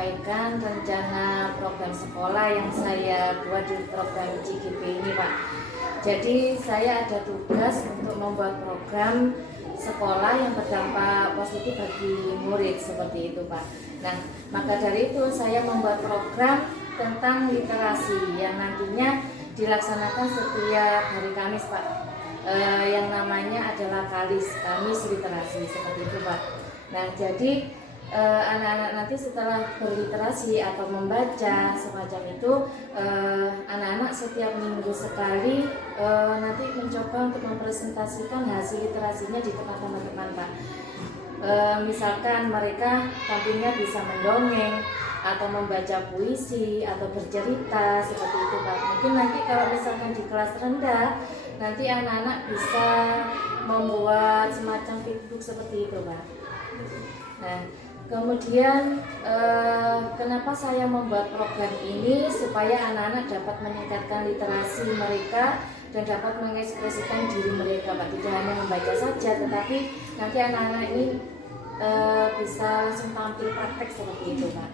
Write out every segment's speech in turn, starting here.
menyampaikan rencana program sekolah yang saya buat di program CGP ini, Pak. Jadi saya ada tugas untuk membuat program sekolah yang berdampak positif bagi murid seperti itu, Pak. Nah, maka dari itu saya membuat program tentang literasi yang nantinya dilaksanakan setiap hari Kamis, Pak. Yang namanya adalah Kamis Literasi seperti itu, Pak. Nah, jadi anak-anak nanti setelah berliterasi atau membaca semacam itu, anak-anak setiap minggu sekali nanti mencoba untuk mempresentasikan hasil literasinya di tempat teman-teman, Pak. Misalkan mereka tampilnya bisa mendongeng atau membaca puisi atau bercerita seperti itu, Pak. Mungkin nanti kalau misalkan di kelas rendah nanti anak-anak bisa membuat semacam feedbook seperti itu, Pak. Nah, kemudian kenapa saya membuat program ini supaya anak-anak dapat meningkatkan literasi mereka dan dapat mengekspresikan diri mereka, Pak. Tidak hanya membaca saja, tetapi nanti anak-anak ini bisa langsung tampil praktek seperti itu, Pak.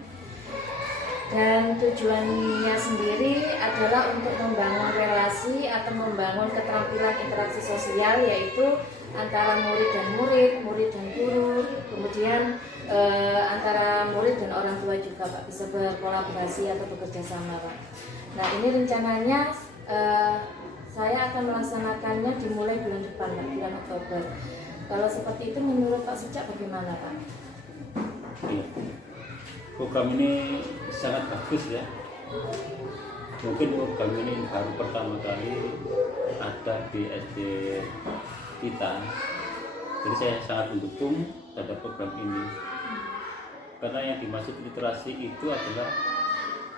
Dan tujuannya sendiri adalah untuk membangun relasi atau membangun keterampilan interaksi sosial, yaitu antara murid dan murid, murid dan guru, kemudian antara murid dan orang tua juga, Pak, bisa berkolaborasi atau bekerja sama, Pak. Nah, ini rencananya saya akan melaksanakannya dimulai bulan depan, Pak, bulan Oktober. Kalau seperti itu menurut Pak Sucak bagaimana, Pak? Program ini sangat bagus ya. Mungkin program ini baru pertama kali ada di SD kita. Jadi saya sangat mendukung terhadap program ini. Karena yang dimaksud literasi itu adalah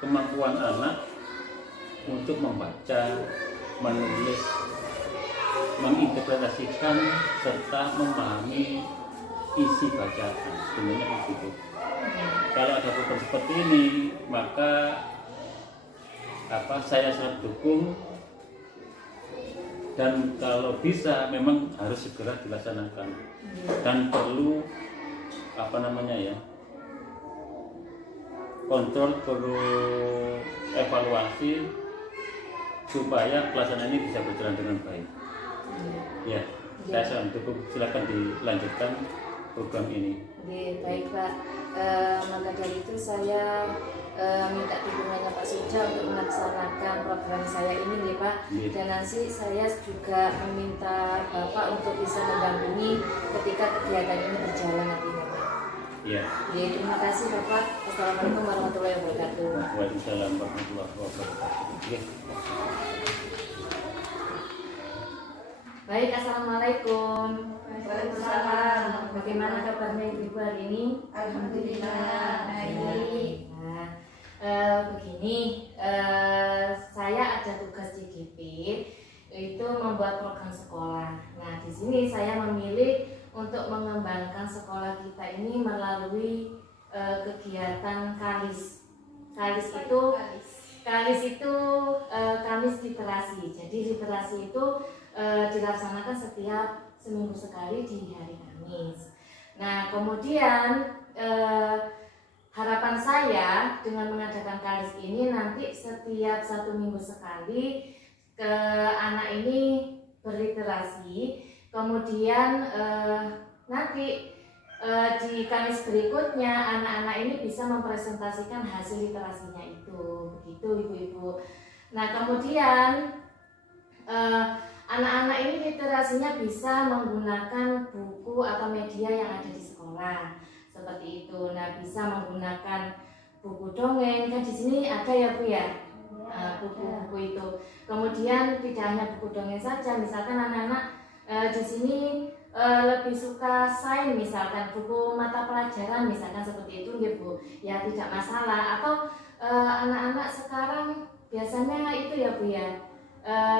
kemampuan anak untuk membaca, menulis, menginterpretasikan serta memahami isi bacaan. Sebenarnya begitu. Kalau ada program seperti ini, maka saya sangat dukung, dan kalau bisa memang harus segera dilaksanakan dan perlu kontrol, perlu evaluasi supaya pelaksanaan ini bisa berjalan dengan baik. Ya, saya sangat dukung. Silakan dilanjutkan program ini. Baik, Pak. Maka dari itu saya minta dukungannya Pak Suja untuk melaksanakan program saya ini nih, Pak. Dan nanti saya juga meminta Bapak untuk bisa mendampingi ketika kegiatan ini berjalan nantinya, Pak. Iya. Terima kasih, Bapak. Assalamualaikum warahmatullahi wabarakatuh. Waalaikumsalam warahmatullahi wabarakatuh. Baik, assalamualaikum. Waalaikumsalam. Bagaimana kabarnya Ibu hari ini? Alhamdulillah baik. Nah, begini, saya ada tugas CGP itu membuat program sekolah. Nah, di sini saya memilih untuk mengembangkan sekolah kita ini melalui kegiatan Kalis. Kalis itu Kamis Literasi. Jadi literasi itu dilaksanakan setiap seminggu sekali di hari Kamis. Nah, kemudian harapan saya dengan mengadakan Kalis ini nanti setiap 1 minggu sekali anak ini berliterasi. Kemudian nanti di Kamis berikutnya anak-anak ini bisa mempresentasikan hasil literasinya itu, begitu Ibu-ibu. Nah, kemudian anak-anak ini literasinya bisa menggunakan buku atau media yang ada di sekolah seperti itu. Nah, bisa menggunakan buku dongeng, kan di sini ada ya, Bu ya, buku-buku itu. Kemudian tidak hanya buku dongeng saja, misalkan anak-anak di sini lebih suka sains, misalkan buku mata pelajaran misalkan seperti itu ya, Bu, ya tidak masalah. Atau anak-anak sekarang biasanya itu ya, Bu ya,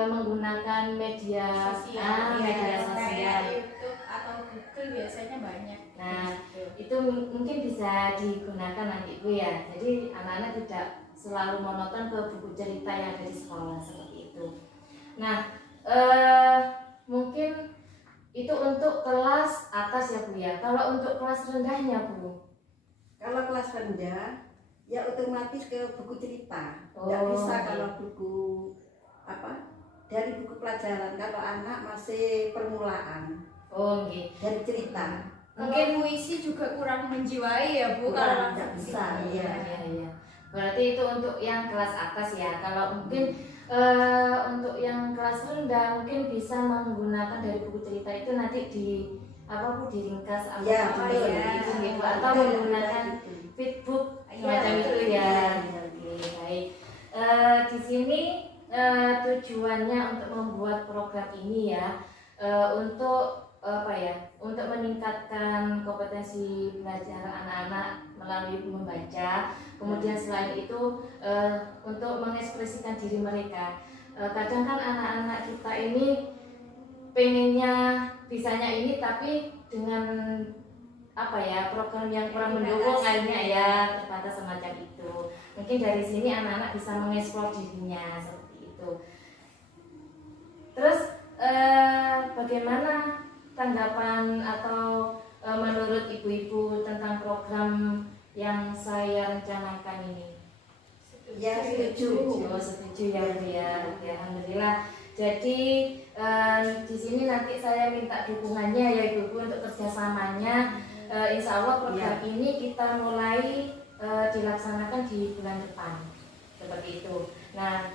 menggunakan media sosial, YouTube atau Google biasanya banyak. Nah, itu mungkin bisa digunakan nanti, Bu ya. Jadi anak-anak tidak selalu monoton ke buku cerita yang ada di sekolah seperti itu. Nah, mungkin itu untuk kelas atas ya, Bu ya. Kalau untuk kelas rendahnya, Bu? Kalau kelas rendah Ya otomatis ke buku cerita. Tidak Oh, bisa iya. kalau buku apa dari buku pelajaran. Kalau anak masih permulaan Oh, nggih. dari cerita. Mungkin puisi juga kurang menjiwai ya Bu, Kurang, kalau nggak langsung bisa, gitu. iya. Iya. Berarti itu untuk yang kelas atas ya. Kalau mungkin untuk yang kelas rendah mungkin bisa menggunakan dari buku cerita itu nanti di apa Bu diringkas apa Ya, apa betul. ya gitu gitu. Atau Betul, menggunakan betul. feedbook Iya, semacam itu betul. ya. Iya. Oke, baik. Di sini tujuannya untuk membuat program ini ya untuk apa ya? Untuk meningkatkan kompetensi belajar anak-anak melalui membaca. Kemudian selain itu untuk mengekspresikan diri mereka. Kadang kan anak-anak kita ini pengennya bisanya ini tapi dengan apa ya program yang kurang mendukung kayaknya ya terbatas semacam itu. Mungkin dari sini anak-anak bisa mengeksplor dirinya seperti itu. Terus bagaimana tanggapan atau menurut ibu-ibu tentang program yang saya rencanakan ini? Ya, setuju. Oh, setuju ya Bu ya. Oke, alhamdulillah. Jadi di sini nanti saya minta dukungannya ya Ibu untuk kerjasamanya. Insya Allah program ini kita mulai dilaksanakan di bulan depan seperti itu. Nah,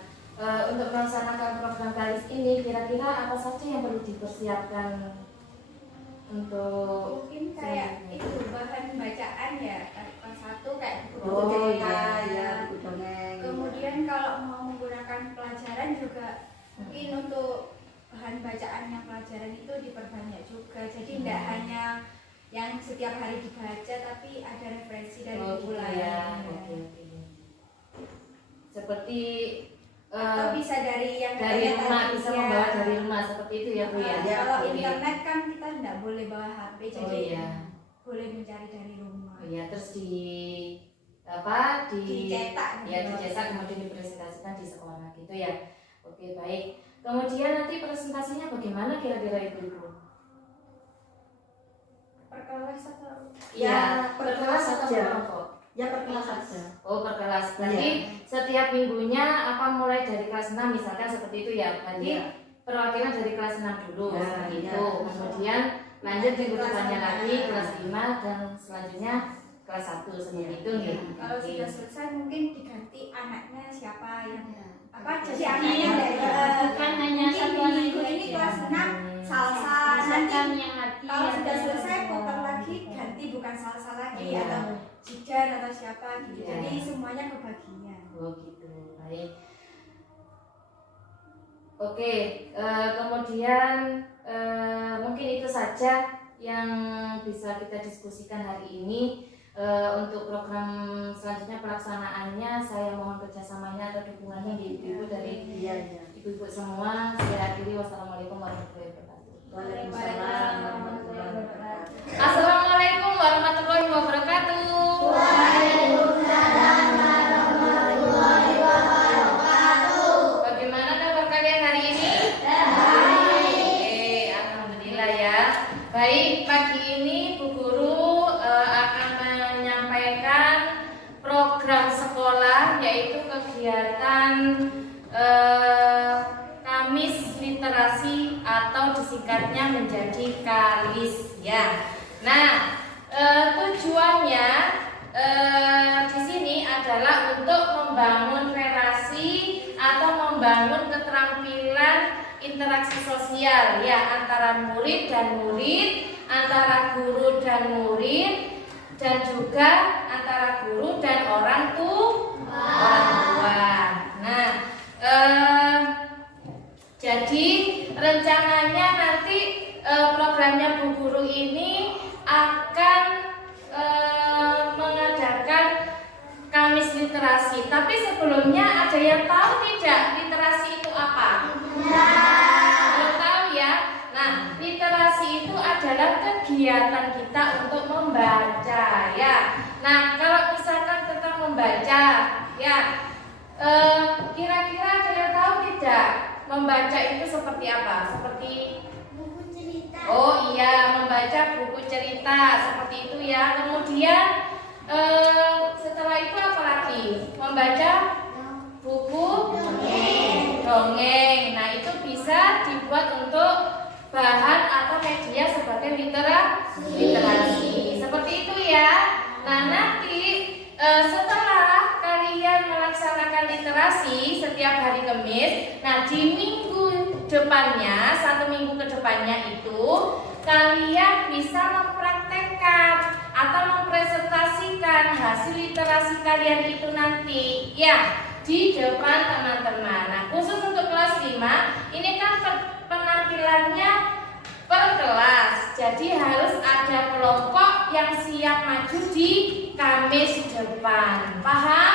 untuk melaksanakan program kalis ini kira-kira apa saja yang perlu dipersiapkan untuk Mungkin kayak itu bahan bacaan ya, kelas 1 kayak buku Buku cerita cerita. ya, buku dongeng. Kemudian kalau mau menggunakan pelajaran juga mungkin untuk bahan bacaannya pelajaran itu diperbanyak juga. Jadi tidak hanya yang setiap hari dibaca tapi ada referensi dari buku gitu lain. ya. Oke. Seperti Atau bisa dari yang dari lainnya rumah tadi, bisa ya. membawa dari rumah seperti itu ya Bu ya. Ya, Kalau Oke. internet kan kita tidak boleh bawa HP, Oh jadi iya. boleh mencari dari rumah. Oh iya, terus di apa Dicetak ya dicetak kemudian dipresentasikan di sekolah gitu ya. Oke, baik. Kemudian nanti presentasinya bagaimana kira-kira Ibu? Per kelas atau Ya, per kelas atau saja. kelompok? Ya per kelas saja. Oh, per kelas. Berarti setiap minggunya apa mulai dari kelas 6 misalkan seperti itu ya. Berarti Iya. perwakilan dari kelas 6 dulu Ya, seperti iya. itu. Kemudian lanjut minggu Kelas depannya lima. lagi kelas 5 dan selanjutnya kelas 1 seperti Iya. itu nih. kalau Oke. sudah selesai mungkin diganti anaknya siapa yang apa jadi Iya. anaknya dari Bukan hanya mungkin satu di anak minggu itu ini aja. kelas 6 salsa nanti Misalkan yang hati kalau yang sudah ada selesai yang potong lagi ganti bukan salsa lagi Iya. atau jidan atau siapa gitu Iya. jadi semuanya kebagian. Oh gitu, baik. Oke, kemudian mungkin itu saja yang bisa kita diskusikan hari ini. Untuk program selanjutnya pelaksanaannya saya mohon kerjasamanya atau dukungannya di ibu dari Iya, iya. ibu-ibu semua. Saya akhiri, wassalamualaikum warahmatullahi wabarakatuh. Waalaikumsalam warahmatullahi wabarakatuh. Assalamualaikum warahmatullahi wabarakatuh. Bagaimana kabar kalian hari ini? Baik. Alhamdulillah ya. Baik, pagi ini Bu Guru akan menyampaikan program sekolah yaitu kegiatan Kamis Literasi atau disingkatnya menjadi KALIS ya. Nah, tujuannya di sini adalah untuk membangun relasi atau membangun keterampilan interaksi sosial ya antara murid dan murid, antara guru dan murid, dan juga antara guru dan orang tua. Nah, jadi rencananya nanti programnya Bu Guru ini akan mengadakan Kamis Literasi. Tapi sebelumnya ada yang tahu tidak literasi itu apa? Belum tahu ya. Nah, literasi itu adalah kegiatan kita untuk membaca ya. Nah, kalau misalkan tentang membaca ya, kira-kira ada yang tahu tidak? Membaca itu seperti apa? Seperti buku cerita. oh iya, membaca buku cerita seperti itu ya. Kemudian Setelah itu apa lagi? Membaca buku dongeng. Nah, itu bisa dibuat untuk bahan atau media sebagai literasi. Seperti itu ya. Nah, nanti setelah kalian melaksanakan literasi setiap hari Kamis, nah di minggu depannya, 1 minggu ke depannya itu kalian bisa mempraktekkan atau mempresentasikan hasil literasi kalian itu nanti ya di depan teman-teman. Nah, khusus untuk kelas 5 ini kan penampilannya per kelas, jadi harus ada kelompok yang siap maju di Kamis depan. Paham?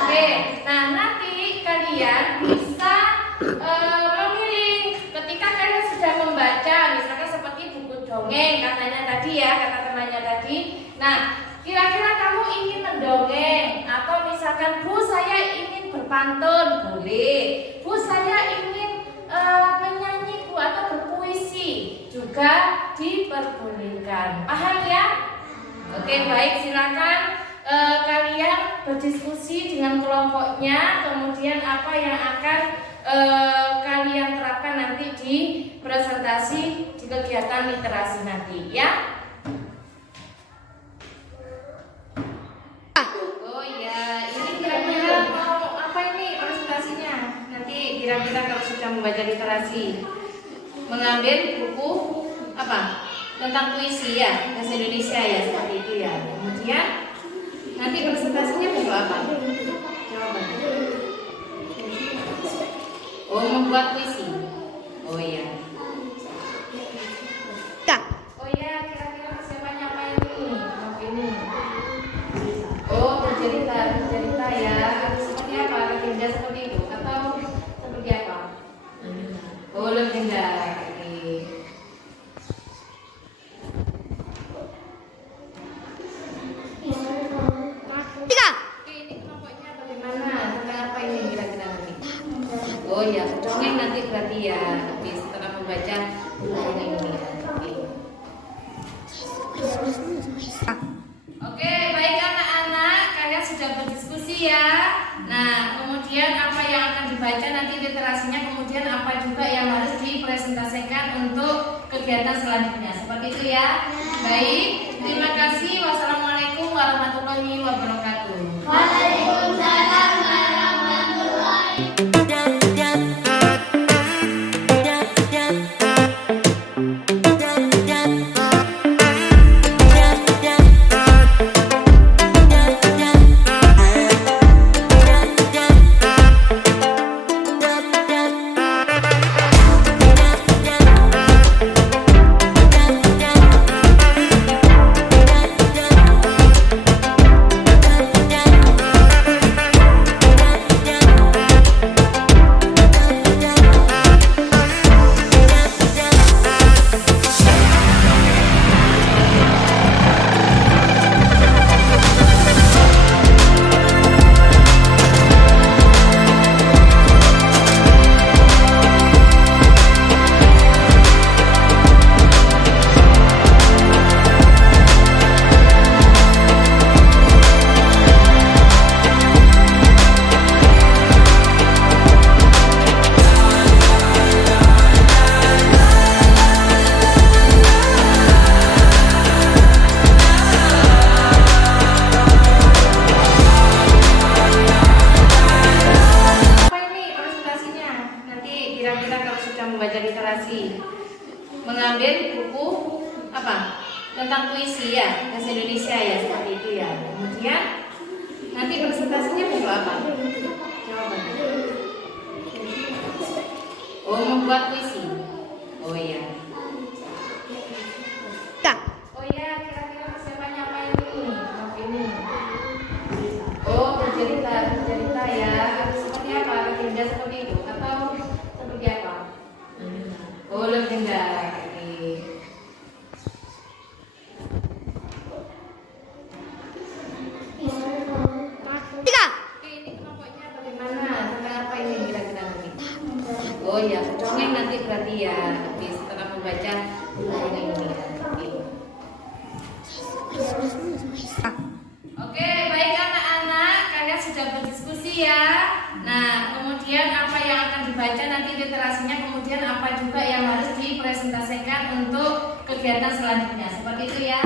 Oke. Nah, nanti kalian bisa memilih ketika kalian sudah membaca, misalkan seperti buku dongeng katanya tadi ya, kata temannya tadi. Nah, kira-kira kamu ingin mendongeng atau misalkan, Bu, saya ingin berpantun, boleh. Bu, saya ingin menyanyi, Bu, atau berpuisi juga diperbolehkan. Paham ya? Oke, baik, silakan kalian berdiskusi dengan kelompoknya, kemudian apa yang akan kalian terapkan nanti di presentasi di kegiatan literasi nanti ya. Oh ya, ini kira-kira mau apa ini presentasinya? Nanti kira-kira kalau sudah membaca literasi, mengambil buku apa? Tentang puisi ya, bahasa Indonesia ya, seperti itu ya. Kemudian nanti presentasinya buku apa? Jawaban. Oh, membuat puisi. Oh iya. Oh iya, kira-kira persiapannya apa ini? Oh, bercerita ya. Seperti apa? Legenda seperti itu atau seperti apa? Oh, legenda. Oh ya, dongeng nanti berarti ya, setelah membaca buku ini. Oke, baik anak-anak, kalian sudah berdiskusi ya. Nah, kemudian apa yang akan dibaca nanti literasinya, kemudian apa juga yang harus dipresentasikan untuk kegiatan selanjutnya. Seperti itu ya. Baik, terima kasih. Wassalamualaikum warahmatullahi wabarakatuh. Waalaikumsalam warahmatullahi wabarakatuh. Mengambil buku apa? Tentang puisi ya, bahasa Indonesia ya, seperti itu ya. Kemudian nanti presentasinya buku apa? Jawaban. Oh, membuat puisi. Oh iya. Oh iya, kira-kira persiapannya apa ini? Oh, bercerita ya. Seperti apa? Legenda seperti itu atau seperti apa? Oh, legenda. Oh ya, dongeng nanti berarti ya, setelah membaca buku ini. sudah berdiskusi ya. Nah, kemudian apa yang akan dibaca nanti literasinya, kemudian apa juga yang harus dipresentasikan untuk kegiatan selanjutnya. Seperti itu ya.